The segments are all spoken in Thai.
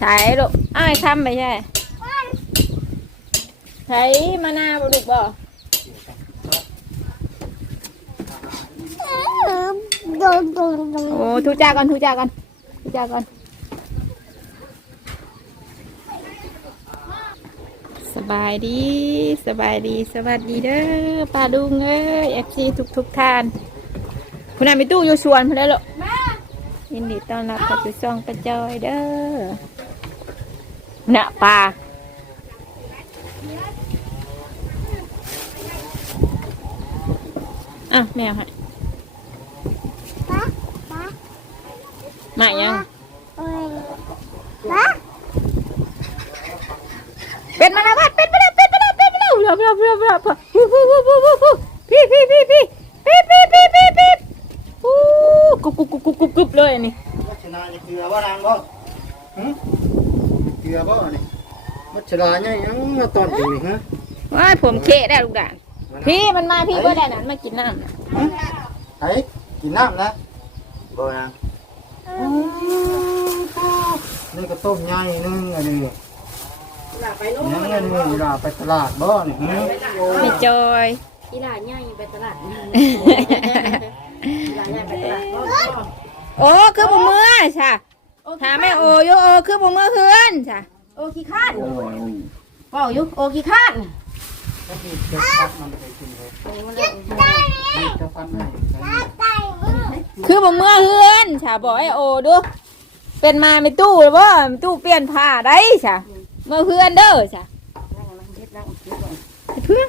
ใส่ลูกอ้ายคำไปใช่ใช้มะนาวบ่ลูกบ่โดนโดนโดนโอ้ทุจ้าก่อนทุจ้าก่อนทุจ้าก่อนสบายดีสบายดีสวัสดีเด้อป้าดุงเอ้ยเอฟซีทุกทุกๆท่านคุณนายมีตู้อยู่สวนเพื่อนเลยลูกยินดีต้อนรับเข้าสู่ช่องประจอยเด้อ น่ะปลาอะแมวฮะป๊าป๊ามายัง มัชนาเนี่ยยังมาตอนอยู่นี่ฮะว้ายผมเคะได้ลูกด่านพี่มันมาพี่ก็ได้นั้นมากินน้ำน่ะหึไอ้กินน้ำนะบ่นางนี่ก็ต้มใหญ่นึงอันนี้ยังเงินมือเวลาไปตลาดบ่นี่ฮะไม่จอย อีหลานย่อยไปตลาดอีหลานย่อยไปตลาดโอ้คือบ่มือใช่ถามแม่โอโยโอคือบ่มือเพื่อนใช่ โอคีค้านเป่าอยู่โอคีค้านคือบ่เมื่อเฮือนฉาบอกไอโอดูเป็นมาไม่ตู้หรือว่าตู้เปลี่ยนผ้าได้ฉะเมื่อเฮือนเด้อฉะเพื่อน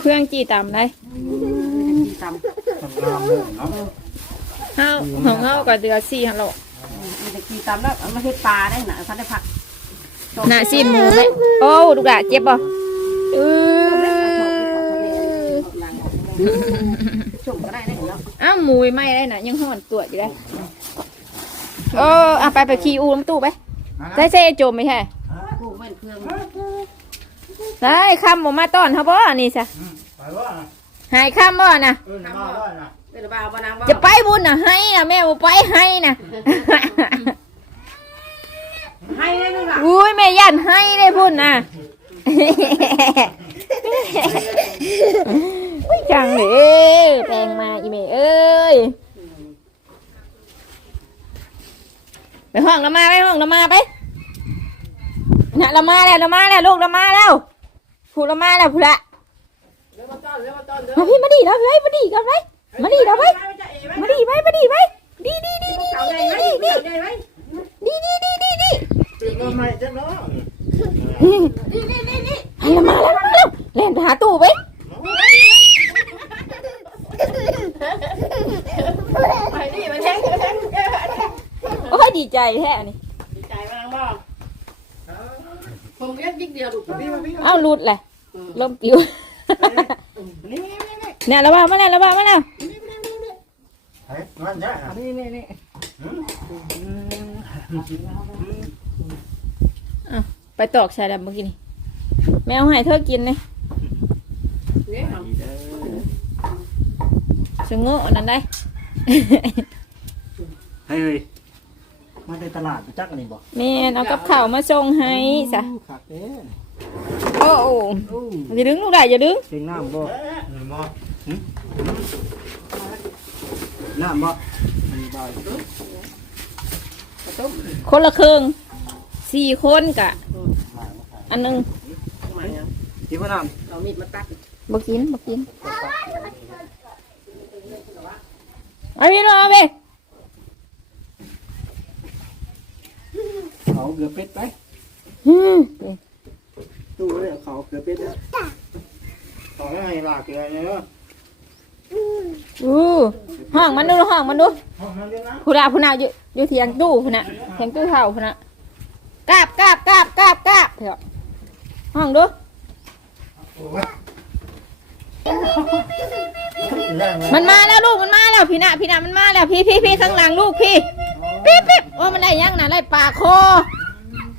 เพื่อนจีตามได้จีตา เลยเนาะเฮาของเฮาก็เดือสี่ฮัลโหลมันจะกี่ตำแล้วเอามาเฮ็ดปลาได้น่ะพันได้ผักน่ะสิ้นหมูไหมโอ้ลูกหลานเจ็บบ่เออจุ่มก็ได้ได้เนาะอ้าวหมูไม่ได้น่ะยังห่อนตัวอยู่ได้เอออะไปไปขี่อูน้ำตู้ไปใส่ใส่โจมไม่ใช่ผู้แม่นเครื่องได้คำบ่มาต้อนเขาบ่นี่ซะไปว่าหายคำบ่น่ะ เออมาว่าน่ะเดี๋ยวบ่าวบ่นางบ่จะไปบุญน่ะให้น่ะแม่บ่ไปให้น่ะ ให้ได้นึงล่ะอุ้ยแม่ยันให้เลยพุ่นน่ะอุ้ยจังเลยแปลงมาอีเมเอ้ยไปห้องละมาไปห้องละมาไปน่ะละมาแล้วละมาแล้วลูกละมาแล้วผูละมาแล้วผูละเดี๋ยวมาต้อนเดี๋ยวมาต้อนเด้อมาพี่มาดีแล้วเฮ้ยมาดีกันไห มาดีแล้วไหมมาดีไหมมาดีไหมดีดีดีดีเอาดีด้ไหมดีเอาได้ไหมดีดีดีดีดีตื่นมาใหม่จังเนาะให้มาแล้วมาแล้วเล่นไปหาตู้ไปไปดิมันแทงมันแทงโอ้ยดีใจแท้นี่ดีใจมากบ่ผมเรียกบิ๊กเดียวลูกพี่มาพี่เอ้าหลุดเลยลมปิวนี่นี่นี่เนี่ยระบามาแล้วระบามาแล้ว เฮ้ยมันเนี่ยนี่นี่นี่ไปตอกชายดำเมื่อกี้นี่แมวให้เธอกินเลยนี่สงโง่นั่นได้ เฮ้ยมาในตลาดจักอันนี้บ่แม่เอากับข้าวมาส่งให้จ้ะขักเด้โอ้โหอย่าดึงลูกได้อย่าดึงเสียงน้ำบ่นี่บ่หึ น้ำบ่มีบ่คนละครึ่งสี่คนกะ อันหนึงมายังกินบ่น้เรามีดมาตัดบกินบกินเอาพี่น้องเอาไปำเขาเกลือเป็ดไปอืมตู้เลยเขาเกลือเป็ดเด้อต่อให้ลากเกลือเนี่ยเนาะ อู้ห้องมันดูห้องมันดูห้องมันเรียนนะผู้นาผู้นาอยู่อยู่เทียงตู้ผู้นาเทียงตู้เท่าผู้นากราบกราบกราบกราบกราบเถอะห้องดูมันมาแล้วลูกมันมาแล้วพี่นะพี่นะมันมาแล้วพี่พี่พี่ข้างหลังลูกพี่ปิ๊บปิ๊บว่ามันได้ยังนะไล่ปลาคอ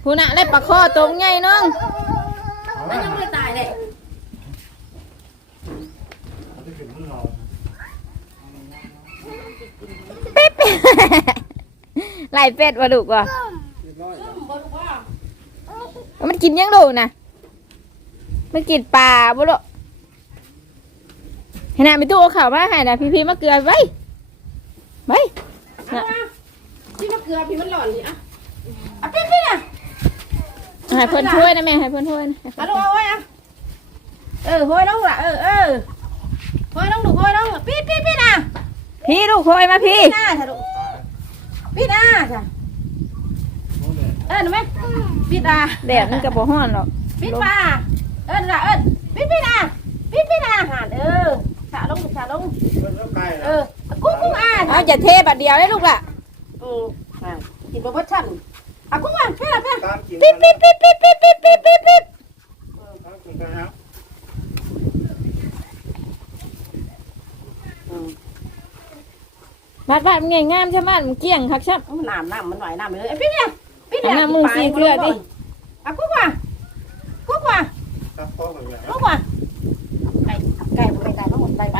ผู้นะไล่ปลาคอตรงใหญ่นึง ไล่เป็ดวะลูกวะเรียบร้อยแล้วบ่รู้ว่ามันกินยังลูกนะมันกินปลาบ่ลูกให้นายไปตู้เอาข่าวมาให้นะพี่พี่ๆมาเกลือไว้ไว้เอามาที่มะเขือพี่มันหล่อนนี่อะอะปิ๊ดปิ๊ดอะให้เพิ่นถ้วยนะแม่ให้เพิ่นถ้วยนะให้เพิ่มานลูกเอาไว้อะเออโหยลงล่ะเออเออโหยลงลูกโหยลงปิ๊ดปิ๊ดปิ๊ดอะพี่ลูกถ้วยมาพี่ปิ๊ดอะจ้ะลูก ปิ๊ดอะจ้ะโอ้แม่เออหนูไหมปิ๊ดอะแดดมันก็บ่ฮ้อนหรอกปิ๊ดป่าเออน่ะเออปิ๊ดปิ๊ดอะปิ๊ดปิ๊ดอะหันเออสาลงลูกสาลงเพิ่นเริ่มใกล้เอแล้วอกุ้งกุ้งอะเอาอย่าเทบัดเดียวได้ลูกล่ะอืมอะกินบะบดชั่นอะกุ้งอะเพื่อนเพื่อนตามกินปิ๊ดปิ๊ดปิ๊ดปิ๊ดปิ๊ดปิ๊ดปิ๊ดปิ๊ดปิ๊ด ตา มกินกันครับบาดบาดมันงามใช่ไหมมันเกลี้ยงคักชับ มันน้ำน้ำมันไหวน้ำเลยไอ้พี่เนี่ยพี่เนี่ยเอาน้ำมือสีเกลือดิอะกุ้งอะกุ้งอะครับพ่อกันแล้วกุ้งอะไก่ไก่ไก่ไก่ต้องหมดไปไป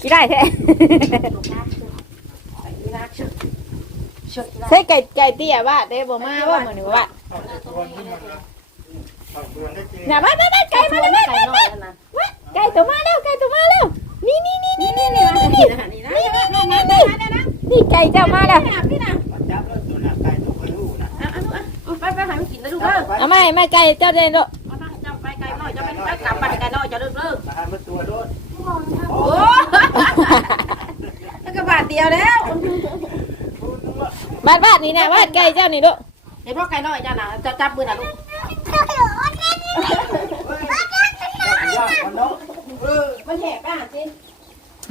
ขี้ได้แท้ลูกน้ำไก่นี่นะชุดชุดใช่ไก่ไก่เตี้ยว่าเด้บ่มาว่าเหมือนหนูว่าเอาชวนขึ้นมาแล้วเอาชวนได้กินน่ะมามามาไก่มาแล้วมาไก่น้อยนะมาไก่ตัวมาแล้วไก่ตัวมาแล้วนี่นี่นี่นี่นี่นี่นี่ นี่นะนี่นะนี่นะนี่นะนี่นะ นี่ไก่ เจ้ามาแล้วพี่นะพี่นะมาจับแล้วตัวน่ะไก่ตัวไปรู้นะอะอะอะไปไปหามันกินนะลูกเด้อเอามาให้แม่ไก่เจ้าเด่นลูกเอาไปจับไปไก่น้อยจะไปไปกลับไปไก่น้อยจะเลิกเลิกมาหันมาตัวโดนโอ้แล้วก็บาทเดียวแล้วบาดบาดนี่นะบาดไก่เจ้านี่ลูกเห็นพ่อไก่น้อยจ้านะจะจับมือนะลูกย่างมันเนาะเออมันแหบป่ะจิ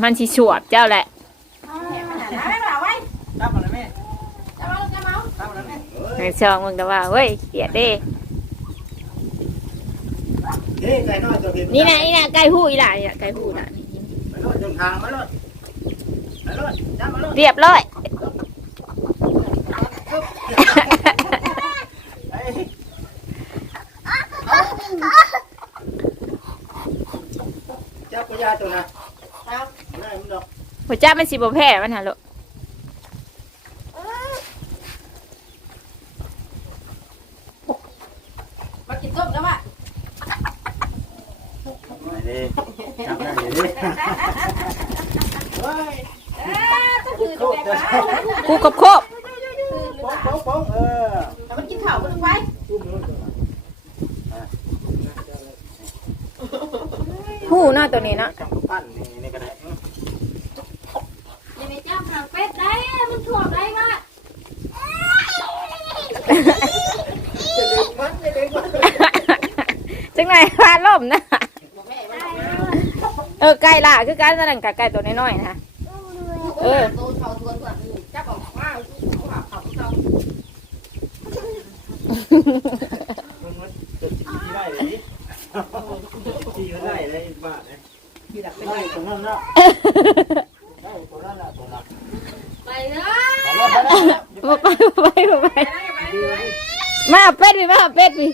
มันสิสวบเจ้าแหละ แหบป่ะไม่ป่ะไว้ จับมันนะแม่ จะมาลูกจะมา จับมันนะแม่เอ้ ในยช่องมึงแต่ว่าเฮ้ยเกลียดเด้เฮ้ยไก่น้อยตัวเห็นนี่นะนี่นะไก่หู้อีหล่ะนี่น่ะไก่หู้น่ะนี่มาโลดจงทางมาโลดมาโลดจับมาโลดเรียบร้อยเอ้ยจับกระยาตัวน่ะครับได้มันดอก หัวจ้ามันสิบ่แพ้มันหาลูก มากินต้มแล้วว่ะ มาดิจับได้เฮ้ยเอ๊ะต้องคือดูแลป้ากูกับโคบป้องป้องป้องเออแต่มันกินข้าวก็ต้องไว้อุ้มเลยตัวน่ะหู้าตัวนี้นะจังปั้นนี่นี่ก็ได้อย่าไปจับหางเป็ดได้ มันถ่วงได้มากจังไหนพาล่มนะ เออไก่ล่ะคือการนั่นกับไก่ตัวน้อยๆนะเออตัไปไปไปไปมาเป็ดพี่มาเป็ดพี่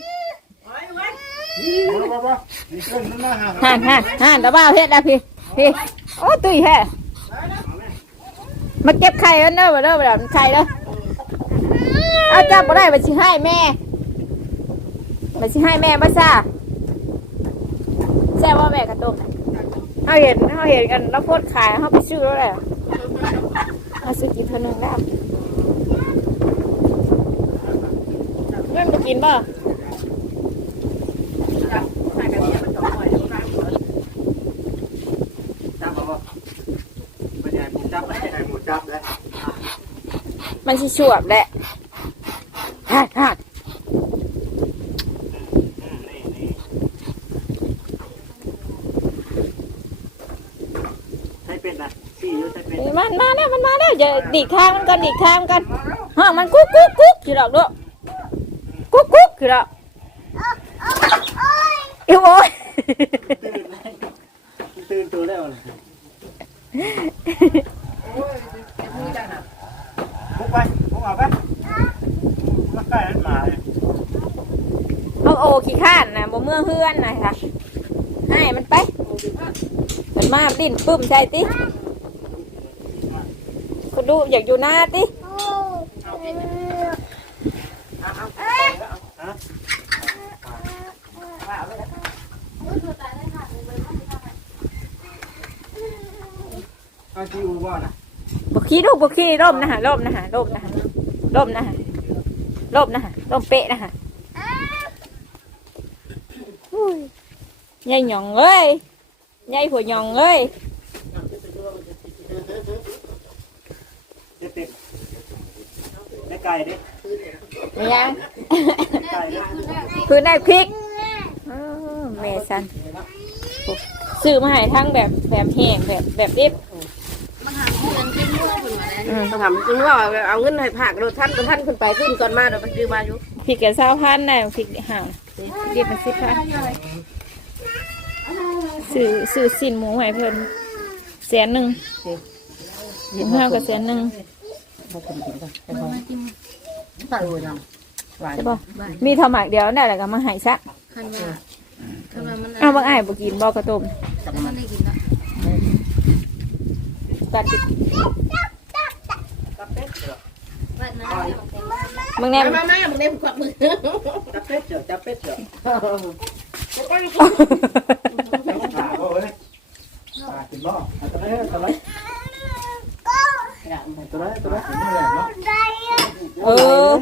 ห่านห่านห่านตะบ้าวเฮ็ดนะพี่พี่โอ้ตุ้ยแฮะมาเก็บไข่กันเด้อบ่เด้อบ่เด้อมันไข่เด้อเอาจับบ่ได้บ่สิให้แม่บ่สิให้แม่บ่ซ่าแซ่บบ่แม่กระต้มน่ะเฮาเห็นเฮาเห็นกันแล้วโพดขายเฮาไปซื้อแล้วแหละเอาซื้อกินเท่านึงแล้วเงินบ่กินบ่ จับหายกันเนี่ยมันต่อหน่อยจับมาบ่ปัญญาผมจับได้หมูจับแล้วมันสิชวบแหละฮ่าฮ่านี่นี่ใช้เป็นนะสี่ยูใช้เป็นนี่มันมาแล้วมันมาแล้วอย่าดีกทางมันก่อนดีกทางมันก่อนฮะมันกุ๊กกุ๊กกุ๊กคือดอกด้วยกุ๊กกุ๊กคือดอก อีโว้ยตื่นตื่นตัวแล้วพุกไปพุกเอาไปมาใกล้นั้นมาเลยเอาโอขี้ข้านนะบ่เมื่อเฮือนนะค่ะให้มันไปมันมาดิ้นปึ้มใช่ติคุณดูอยากอยู่หน้าติ โอ้ เอา ที่อูบ่นะบกขี้ลูกบกขี้ร่มนะฮะร่มนะฮะร่มนะฮะร่มนะฮะร่มนะฮะร่มเป๊ะนะฮะอุ้ยยายหยองเอ้ยยายหัวหยองเอ้ยเด็ดเด็ดได้ไก่ดิไม่ยังไก่ดิคือได้พริกเออแม่สันโอ้ซื้อมาให้ทั้งแบบแบบแห้งแบบแบบดิบ อืมต้องทำจริงว่าเอาเงินให้ผักรถท่านรถท่านขึ้นไปขึ้นก่อนมาเดี๋ยวมันจือมาอยู่พริกแกเศร้าพันได้พริกห่างดิบมันสิพันซื้อซื้อสินหมูให้เพิ่นแสนหนึ่งหมูห้าก็แสนหนึ่งใส่หัวยังใช่ป่ะมีเท่าหมากเดียวได้แล้วก็มาให้ซะคันว่าคันว่ามันเอาบางอ้ายบ่กินบ่กระต้ม มันได้กิน ตัดกินบ้านนั้นบางแน่มาม่มึงได้ขวักมือจับเป็ดเถอะจับเป็ดเถอะขาบ่เอ้ยขากินบ่เอาตัวไหนเอาตัวไหนเอาตัวไหนตัวไหนตัวไหนเออ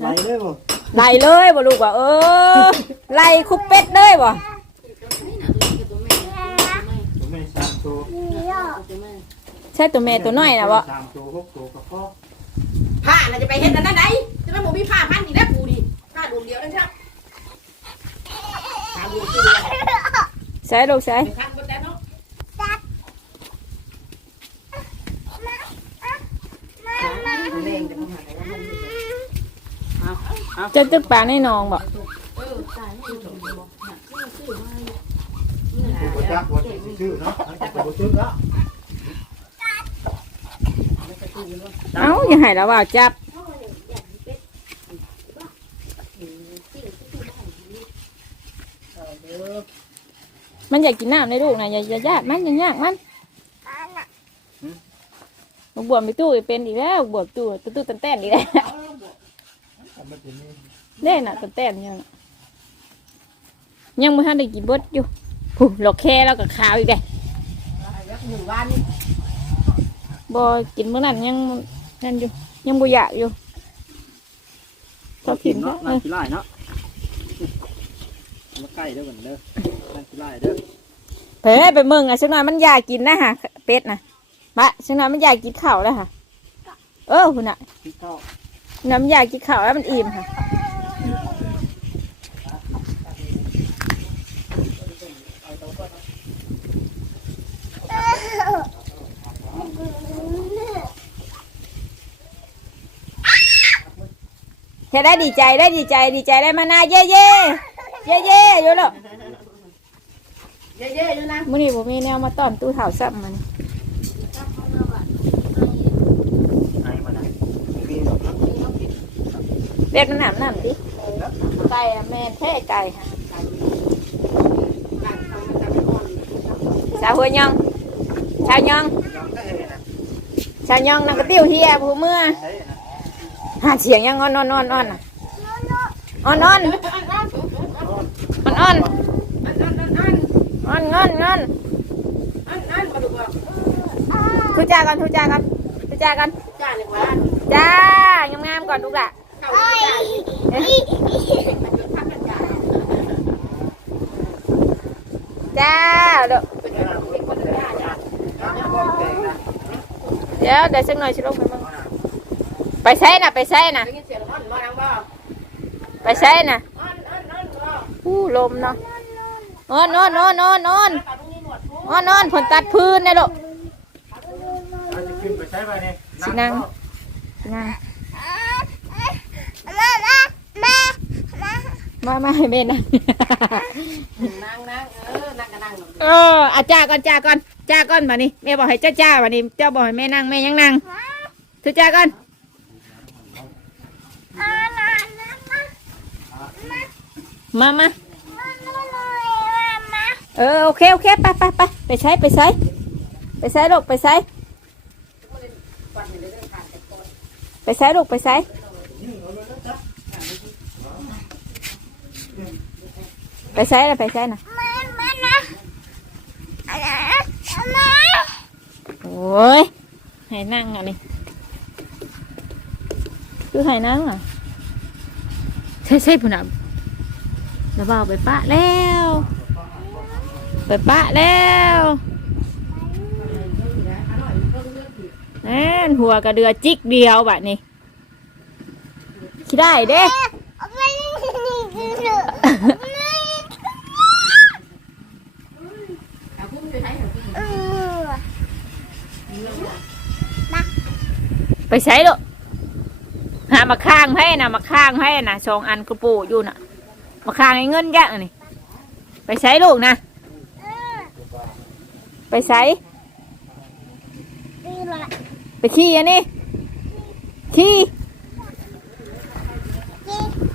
ไหลเลยบ่ไล่เลยบ่ลูกว่าเออไล่คุบเป็ดเลยบ่ตัวแม่สามตัว ช่ตัวแม่ตัวน้อยนะบ่สามตัวหกตัวก็พอผ้าน่ะจะไปเห็นอันนั้นไหนจะไม่หมูมีผ้าพันอีกแล้วกูดิผ้าดวงเดียวนั่นใช่ผ้าดวงเดียวใส่ลูกใส่พันบนแต่เนาะจะตึกปลาในหนองบ่กูบ่จักว่าสิชื่อเนาะอันก็บ่ชื่อเนาะ เอ้าอย่าให้แล้วว่าจับมันอยากกินน้ำในลูกนะอย่าอย่าญาติมันอย่ายากมันลูกบวมไปตู้เป็นอีกแล้วบวมตู้ตู้ตู้ตันแต้นอีกแล้วนี่นน่ะตันแต้นยังยังไม่ทันได้กินเบดอยู่ผู้หลอกแค่แล้วก็ขาวอีกเลยหนึ่งวัน บ่กินเมื่อนั้นยังนั่นอยู่ ยังบ่อยากอยู่พอกินก็เนาะนั่งขี้ไล่เนาะมาใกล้เด้อกันเด้อนั่งขี้ไล่เด้อเฮ้ยไปเมืองอะสักหน่อยมันอยากกินนะฮะเป็ดนะบะสักหน่อยมันอยากกินข้าวแล้วค่ะ เออคุณน่ะที่เข้าน้ำอยากกินข้าวแล้วมันอิ่มค่ะ แค่ได้ดีใจได้ดีใจดีใจได้มานาเย่เย่เย่เย่อยู่แล้วเยอะๆด้วยนะมื้อนี้ผมมีแนวมาต้อนตู้เถาซับมันไอ้มันน่ะมีดอกเนาะเด็ดมันหนำหนำดิไก่อะแม่แท้ไก่ค่ะสาวหัวยองชาวยองยังก็เห็นนะชาวยองนั่งกระติ้วเฮียผู้เมื่อเฮ้ยนะ หาเสียงยังอ่อนอ่อนอ่อนอ่อนอะอ่อนอ่อนอ่อนอ่อนอันอันอันอันอ่อนอนงอนอันอันทุจ้ากันทุจ้ากันทุจ้ากันจ้าเลยว่าจ้างามก่อนลูกละจ้ามันจะพักกันจ้าจ้าเดี๋ยวเป็นคนจ้าจ้าเดี๋ยวเดี๋ยวสักหน่อยชิลงไปมั่งไป ใช้น่ะไปใช้น่ะได้ยินเสียงอันมาดังบ่ไปใช้น่ะอันอันอันบ่อู้ลมเนาะนอนนอนนอนนอนนอนปากตรงนี้หนวดนอนนอนผลตัดพื้นนะลูกเราจะขึ้นไปใช้ไปเนี่ยสินั่งนะมามาให้แม่นั่งนั่งนั่งเออนั่งก็นั่งเอออาจ้าก่อนจ้าก่อนจ้าก่อนมานี่แม่บอกให้เจ้าจ้ามานี่เจ้าบอกให้แม่นั่งแม่ยังนั่งทุจ้าก่อน มามาเออโอเคโอเคไปไปไปไปใช้ไปใช้ไปใช้ลูกไปใช้ไปใส่ลูกไปใส่ไปใส่ละไปใส่น่ะโอ้ยให้นั่งอะนี่คือให้นั่งอะใช่ใช่พุ่น อะแล้วบ่าไปปะแล้ว ไปปะแล้วแน่นหัวกระเดือจิกเดียวแบบนี้คิดได้เด้ไปใช้ลูกหามาข้างให้นะมาข้างให้นะสองอันกระปูอยู่น่ะ มาข้างให้เงินยะนี่ไปใช้ลูกนะ ไปใช้ไปขี้อันนี้ขี้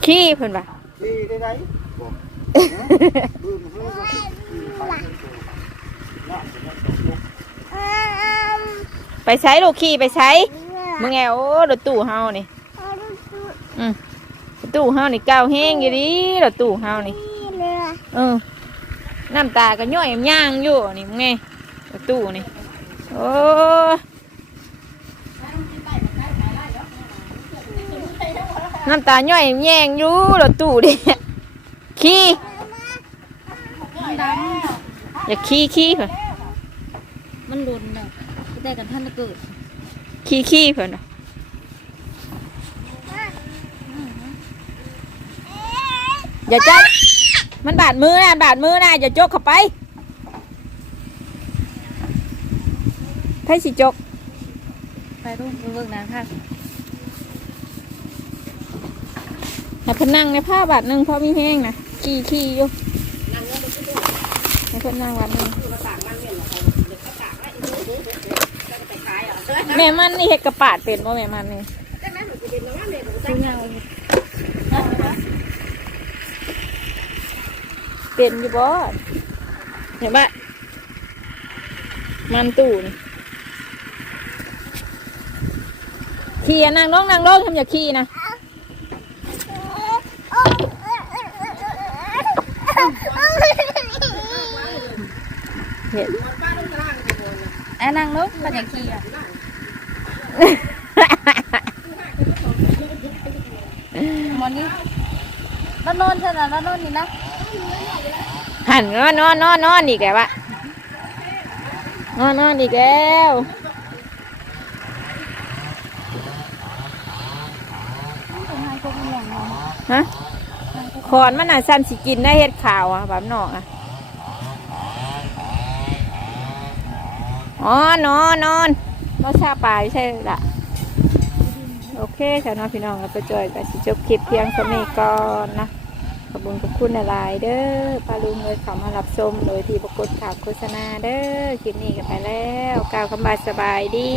ขี้เพิ่นว่าดีได้ไหนบอกบืมเฮ้ยไปใช้ลูกขี้ไปใช้มึงแงโอ้รถตู้เฮานี่อืมรถ ตู้เฮานี่ก้าวแห้งอยู่ดิรถตู้เฮานี่เออน้ำตาก็ย่อยย่างอยู่นี่มึงไงรถตู้นี่โอ้น้ำตาย่อยแย่งอยู่รถตู้ดิขี้อย่าขี้ขี้เพิ่นมันหลุนน่ะแต่กันท่านจะเกิดขี้ขี้เพิ่นน่ะ อย่าจับมันบาดมือนะบาดมือนะอย่าจกเข้าไปไผสิจก ไปรุ่งไปเบิกน้ำค่ะให้เพิ่นนั่งในผ้าบาดหนึงเพราะมีแห้งนะขี้ขี้อยู่ให้เพิ่นนั่งบาดหนึงแม่มันนี่เฮ็ดกระปาดเป็นบ่แม่มันนี่ซื้อ เงาเป็นอยู่บ่เห็นปะมันตู่นี่ขี่อะนั่งลงนั่งลงทำอย่าขี่นะเห็นไอ้นางนกมันอย่างขี้อะหมอนี้แล้วนอนเท่านั้นแล้วนอนนี่นะ หันนอนนอนนอนนอนอีกแล้วะนอนนอนอีกแล้วฮะขอนมันน่ะสั้นสิกินได้เฮ็ดขาวอะแบบนอกอะอ๋อนอนนอนนอนชาปลายใช่ละโอเคค่ะน้องพี่น้องเราไปจอยกันสิจบคลิปเพียงเท่านี้ก่อนนะ ขอบคุณขอบคุณหลายเด้อปาลุงเลยเขามารับชมโดยที่ปรากฏข่าวโฆษณาเด้อคลิปนี้กันไปแล้วกล่าวคำบาสบายดี